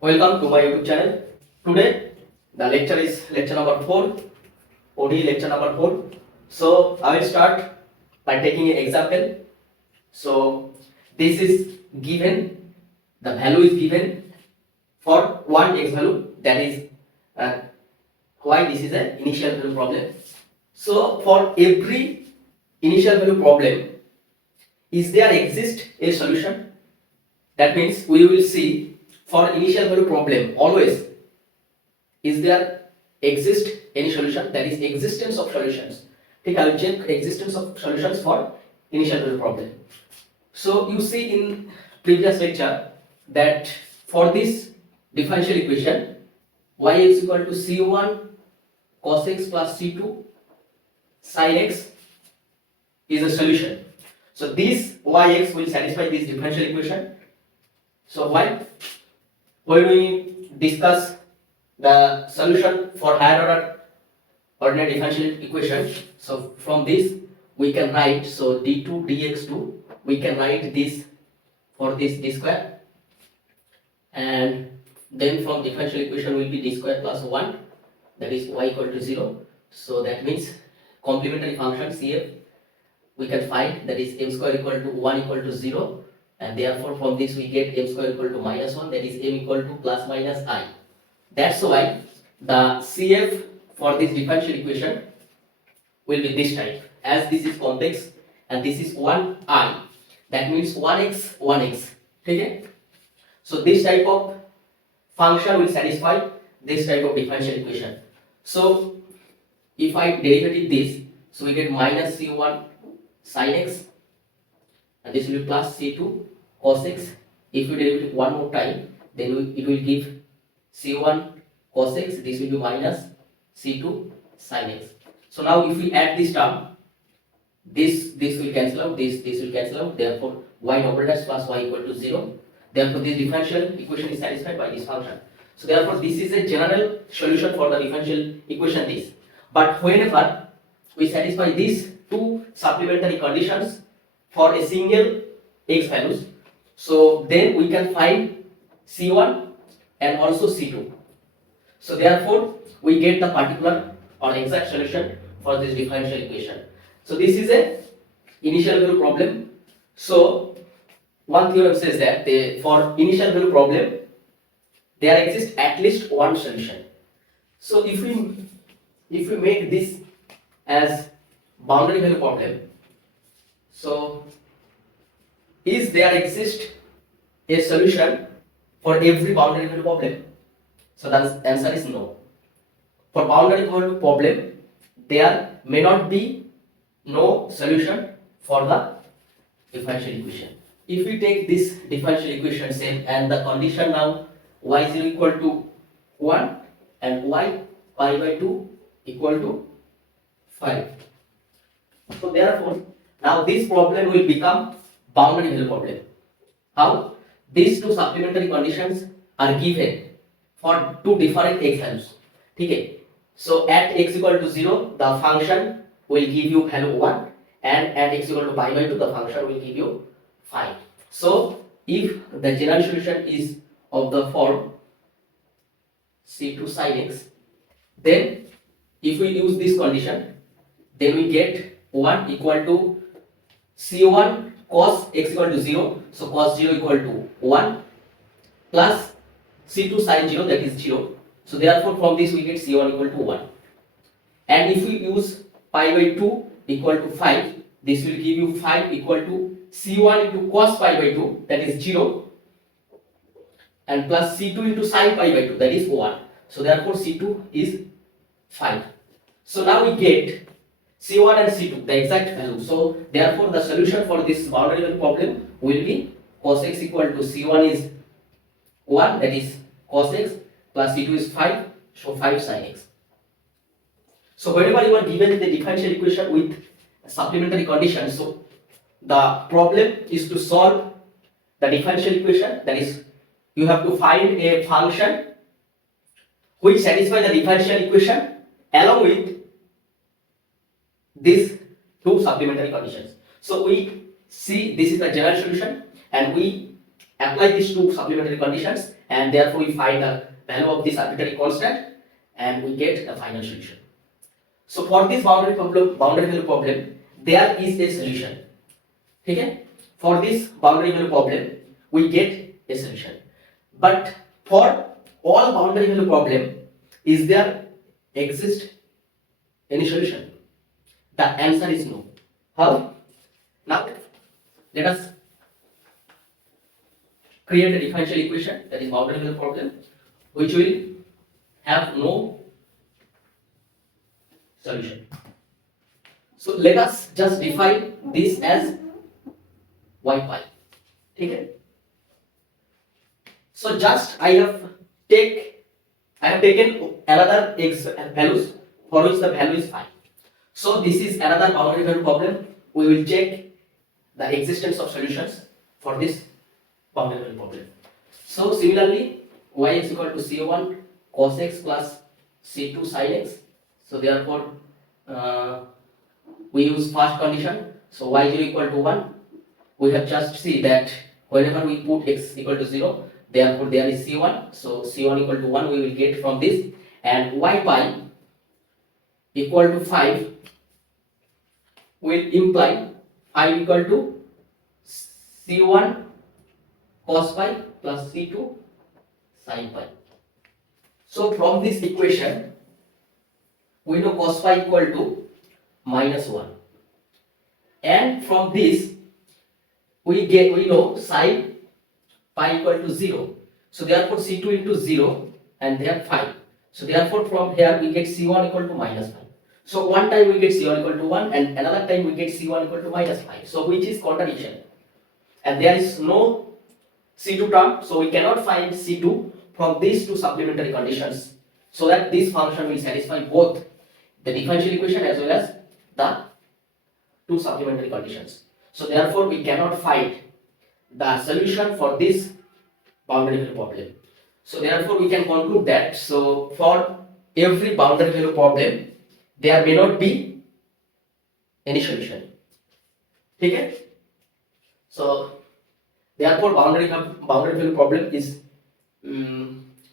Welcome to my YouTube channel. Today the lecture is lecture number 4, OD lecture number 4. So I will start by taking an example. So this is given, the value is given for one x value, that is why this is an initial value problem. So for every initial value problem, is there exist a solution? That means we will see for initial value problem always is there exist any solution, that is existence of solutions. Okay, I will check existence of solutions for initial value problem. So you see in previous lecture that for this differential equation y is equal to c1 cos x plus c2 sin x is a solution. So this yx will satisfy this differential equation. So when we discuss the solution for higher order ordinary differential equation, so from this we can write, so d2 dx2, we can write this for this d square, and then from differential equation will be d square plus 1, that is y equal to 0. So that means complementary function CF we can find, that is m square equal to 1 equal to 0, and therefore from this we get m square equal to minus 1, that is m equal to plus minus I. That's why the CF for this differential equation will be this type. As this is complex and this is 1I, that means 1x. Okay? So this type of function will satisfy this type of differential equation. So if I derivative this, so we get minus c1 sin x, and this will be plus c2 cos x. If we derivative one more time, then it will give c1 cos x, this will be minus c2 sin x. So now if we add this term, this will cancel out, this will cancel out, therefore y double dash plus y equal to 0. Therefore this differential equation is satisfied by this function. So therefore this is a general solution for the differential equation this. But whenever we satisfy these two supplementary conditions for a single x values, so then we can find c1 and also c2. So therefore we get the particular or exact solution for this differential equation. So this is a initial value problem. So one theorem says that for initial value problem there exists at least one solution. So if we make this as boundary value problem, so is there exist a solution for every boundary value problem? So the answer is no. For boundary value problem there may not be no solution for the differential equation. If we take this differential equation same and the condition now y0 equal to 1 and y pi by 2 equal to 5. So therefore now this problem will become boundary value problem. How? These two supplementary conditions are given for two different x values. Okay. So at x equal to 0 the function will give you value 1, and at x equal to pi by 2 the function will give you 5. So if the general solution is of the form c2 sin x, then if we use this condition, then we get 1 equal to c1 cos x equal to 0, so cos 0 equal to 1 plus c2 sin 0, that is 0. So therefore from this we get c1 equal to 1. And if we use pi by 2 equal to 5, this will give you 5 equal to c1 into cos pi by 2, that is 0, and plus c2 into sin pi by 2, that is 1. So therefore c2 is 5. So now we get c1 and c2 the exact value. So therefore the solution for this boundary value problem will be cos x equal to c1 is 1, that is cos x, plus c2 is 5, so 5 sin x. So whenever you are given the differential equation with supplementary conditions, so the problem is to solve the differential equation, that is you have to find a function which satisfies the differential equation along with these two supplementary conditions. So we see this is the general solution and we apply these two supplementary conditions and therefore we find the value of this arbitrary constant and we get the final solution. So for this boundary value problem, there is a solution. Okay? For this boundary value problem, we get a solution. But for all boundary value problem, is there exist any solution? The answer is no. How? Now, let us create a differential equation, that is boundary value problem, which will have no solution. So let us just define this as y pi. Okay? So just I have taken another x values for which the value is 5. So this is another boundary value problem. We will check the existence of solutions for this boundary value problem. So similarly, y is equal to c1 cos x plus c2 sin x. So therefore, we use first condition. So y0 equal to 1. We have just see that whenever we put x equal to 0, therefore there is c1. So c1 equal to 1 we will get from this, and y pi equal to 5 will imply 5 equal to c1 cos pi plus c2 sin pi. So from this equation, we know cos pi equal to -1, and from this we know sin pi equal to 0. So therefore c2 into 0 and then 5. So therefore from here we get c1 equal to -5. So one time we get c1 equal to 1 and another time we get c1 equal to -5. So which is contradiction, and there is no c2 term, so we cannot find c2 from these two supplementary conditions, so that this function will satisfy both the differential equation as well as the two supplementary conditions. So therefore we cannot find the solution for this boundary value problem. So therefore we can conclude that, so for every boundary value problem there may not be any solution. Okay? So therefore boundary value problem is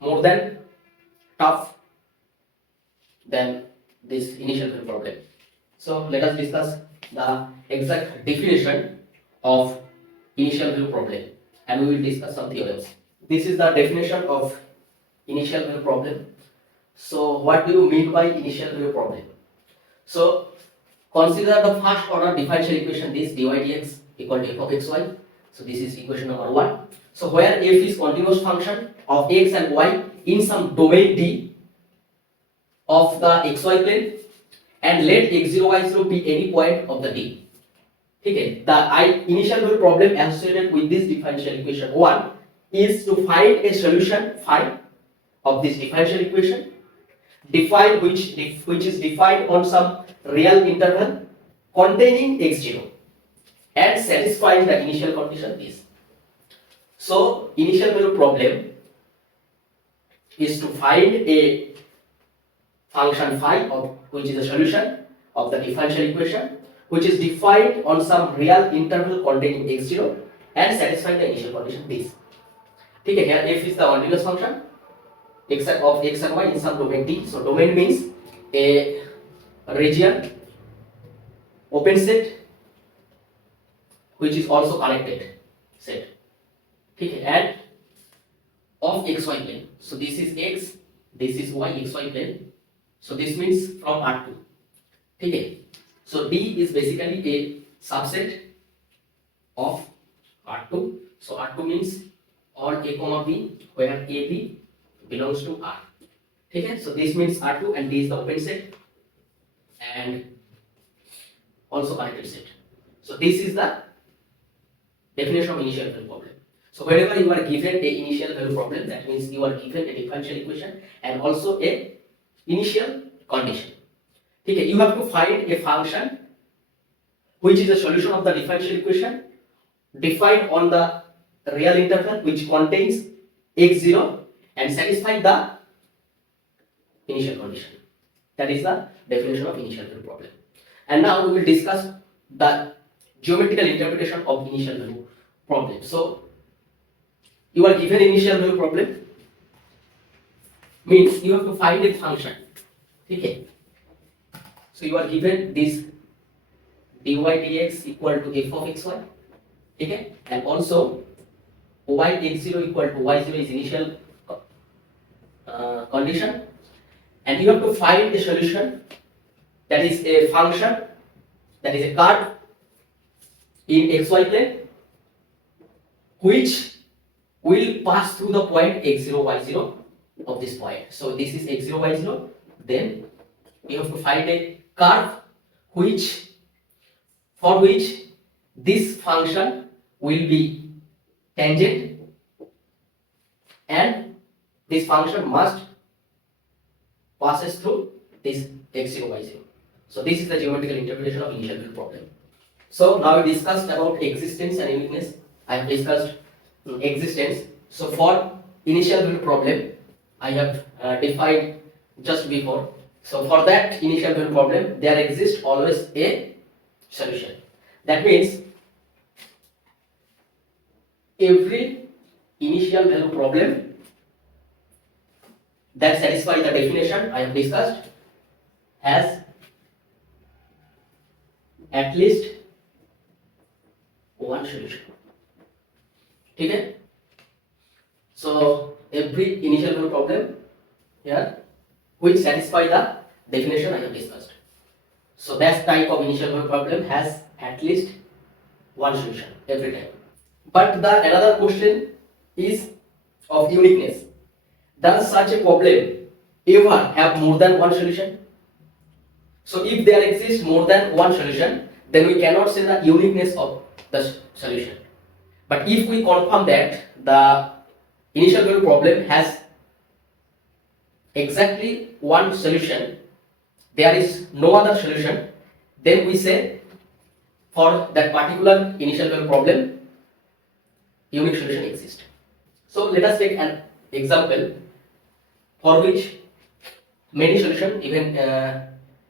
more than tough than this initial value problem. So let us discuss the exact definition of initial value problem, and we will discuss some theorems. This is the definition of initial value problem. So what do you mean by initial value problem? So consider the first order differential equation, this dy dx equal to f of xy. So this is equation number 1. So where f is continuous function of x and y in some domain D of the xy plane, and let x0 y0 be any point of the D. Okay, the initial value problem associated with this differential equation 1 is to find a solution phi of this differential equation, which is defined on some real interval containing x0 and satisfying the initial condition this. So initial value problem is to find a function phi of which is a solution of the differential equation, which is defined on some real interval containing x0 and satisfying the initial condition this. Okay, here f is the continuous function of x and y in some domain D. So domain means a region, open set, which is also connected set. Okay, and of xy plane. So this is x, this is y, xy plane. So this means from R2. Okay. So D is basically a subset of R2. So R2 means all A comma B, where AB belongs to R. Okay. So this means R2 and D is the open set and also connected set. So this is the definition of initial value problem. So whenever you are given a initial value problem, that means you are given a differential equation and also a initial condition. Okay, you have to find a function which is a solution of the differential equation defined on the real interval which contains x0 and satisfy the initial condition. That is the definition of initial value problem. And now we will discuss the geometrical interpretation of initial value problem. So you are given initial value problem, means you have to find a function. Okay, so you are given this dy dx equal to f of xy. Okay, and also y x0 equal to y0 is initial condition, and you have to find a solution, that is a function, that is a curve in xy plane which will pass through the point x0 y0 of this point. So this is x0 y0. Then we have to find a curve for which this function will be tangent, and this function must passes through this x0 y0. So this is the geometrical interpretation of initial value problem. So now we discussed about existence and uniqueness. I have discussed existence. So for initial value problem, I have defined just before. So for that initial value problem, there exists always a solution. That means every initial value problem that satisfies the definition I have discussed has at least one solution. Okay? So every initial value problem here which satisfy the definition I have discussed. So that type of initial value problem has at least one solution every time. But the another question is of uniqueness. Does such a problem ever have more than one solution? So if there exists more than one solution, then we cannot say the uniqueness of the solution. But if we confirm that the initial value problem has exactly one solution, there is no other solution, then we say for that particular initial value problem, unique solution exists. So let us take an example for which many solutions, even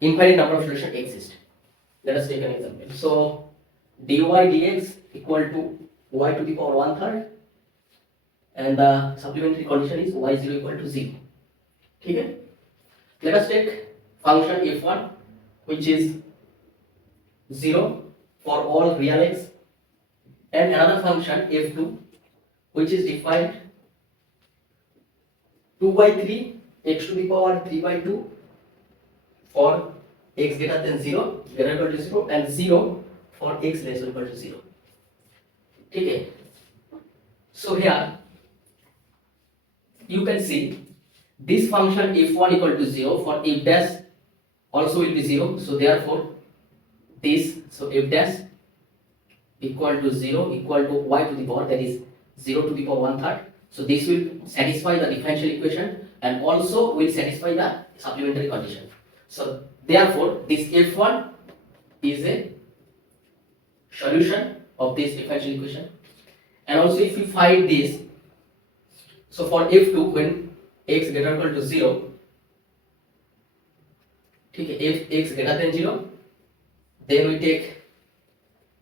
infinite number of solutions exist. Let us take an example. So dy dx equal to y to the power 1/3, and the supplementary condition is y0 equal to 0. Okay? Let us take function f1 which is 0 for all real x, and another function f2 which is defined 2/3 x to the power 3/2 for x greater than 0, greater equal to 0, and 0 for x less or equal to 0. Okay? So here you can see this function f1 equal to 0 for f dash also will be 0. So therefore this, so f dash equal to 0 equal to y to the power, that is 0 to the power 1/3. So this will satisfy the differential equation and also will satisfy the supplementary condition. So therefore this f1 is a solution of this differential equation. And also if you find this, so for f2 when x greater equal to 0, okay, if x greater than 0, then we take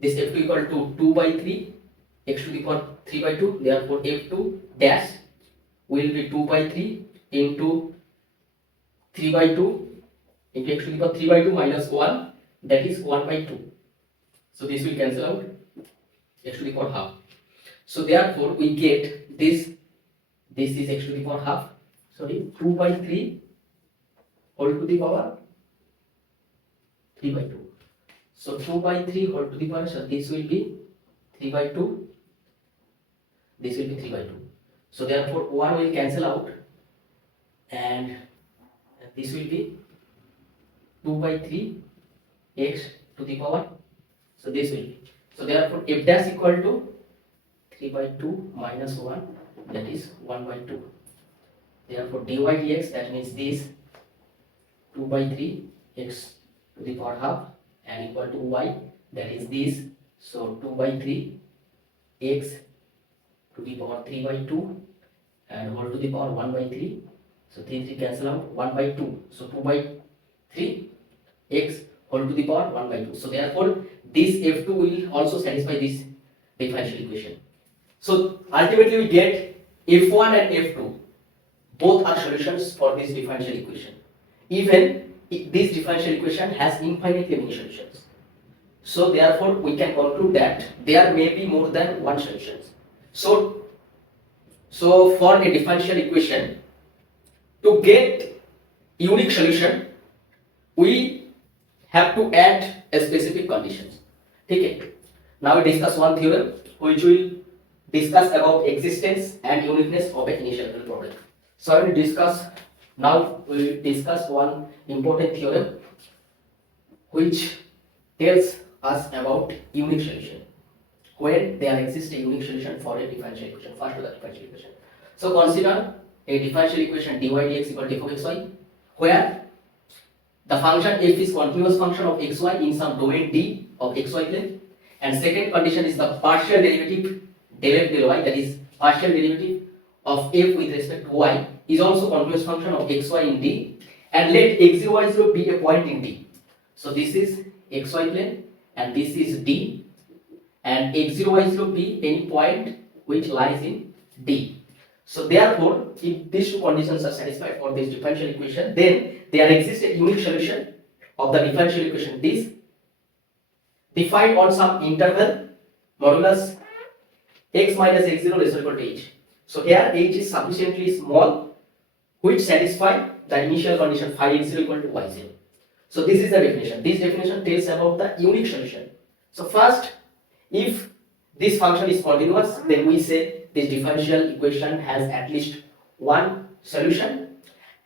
this f2 equal to 2/3 x to the power 3/2. Therefore f2 dash will be 2/3 into 3/2 into x to the power 3/2 minus 1, that is 1/2. So this will cancel out, x to the power half. So therefore we get this is x to the power half, sorry, 2/3 whole to the power 3/2. So 2/3 whole to the power, so this will be 3/2, this will be 3/2. So therefore 1 will cancel out, and this will be 2/3 x to the power, so this will be, so therefore f dash equal to 3/2 minus 1, that is 1/2. Therefore dy dx, that means this 2/3 x to the power half and equal to y, that is this, so 2/3 x to the power 3/2 and whole to the power 1/3. So 3 cancel out, 1/2. So 2/3 x whole to the power 1/2. So therefore this f2 will also satisfy this differential equation. So ultimately we get f1 and f2 both are solutions for this differential equation. Even this differential equation has infinitely many solutions. So therefore we can conclude that there may be more than one solution. So for a differential equation, to get unique solution, we have to add a specific conditions. Okay. Now we discuss one theorem which will discuss about existence and uniqueness of an initial problem. So I will discuss now we will discuss one important theorem which tells us about unique solution when there exists a unique solution for a differential equation. First to the differential equation. So consider a differential equation dy dx equal to f of xy where the function f is continuous function of xy in some domain D of xy plane, and second condition is the partial derivative del f del y, that is partial derivative of f with respect to y is also continuous function of xy in D, and let x0 y0 be a point in D. So this is xy plane and this is D, and x0 y0 be any point which lies in D. So therefore, if these two conditions are satisfied for this differential equation, then there exists a unique solution of the differential equation this defined on some interval modulus x minus x0 less or equal to h. So here h is sufficiently small which satisfy the initial condition phi x0 equal to y0. So this is the definition. This definition tells about the unique solution. So first, if this function is continuous, then we say this differential equation has at least one solution,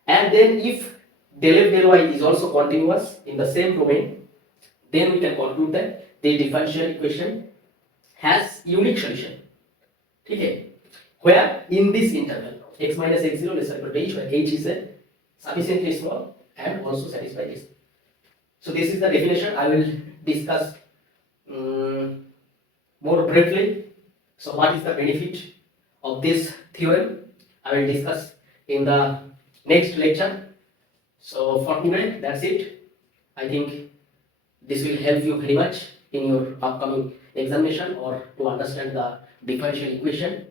and then if del f del y is also continuous in the same domain, then we can conclude that the differential equation has unique solution. Okay, where in this interval x minus x0 less or equal to h, where h is a sufficiently small and also satisfy this. So this is the definition. I will discuss more briefly. So what is the benefit of this theorem? I will discuss in the next lecture. So for today, that's it. I think this will help you very much in your upcoming examination or to understand the differential equation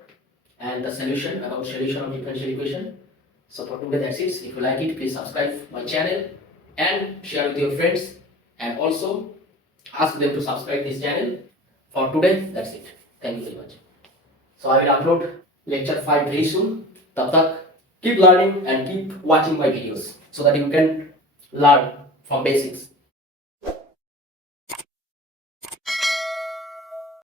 and the solution about solution of differential equation. So for today, that's it. If you like it, please subscribe my channel and share with your friends, and also ask them to subscribe this channel. For today, that's it. Thank you very much. So I will upload lecture 5 very soon. Tab tak, keep learning and keep watching my videos so that you can learn from basics.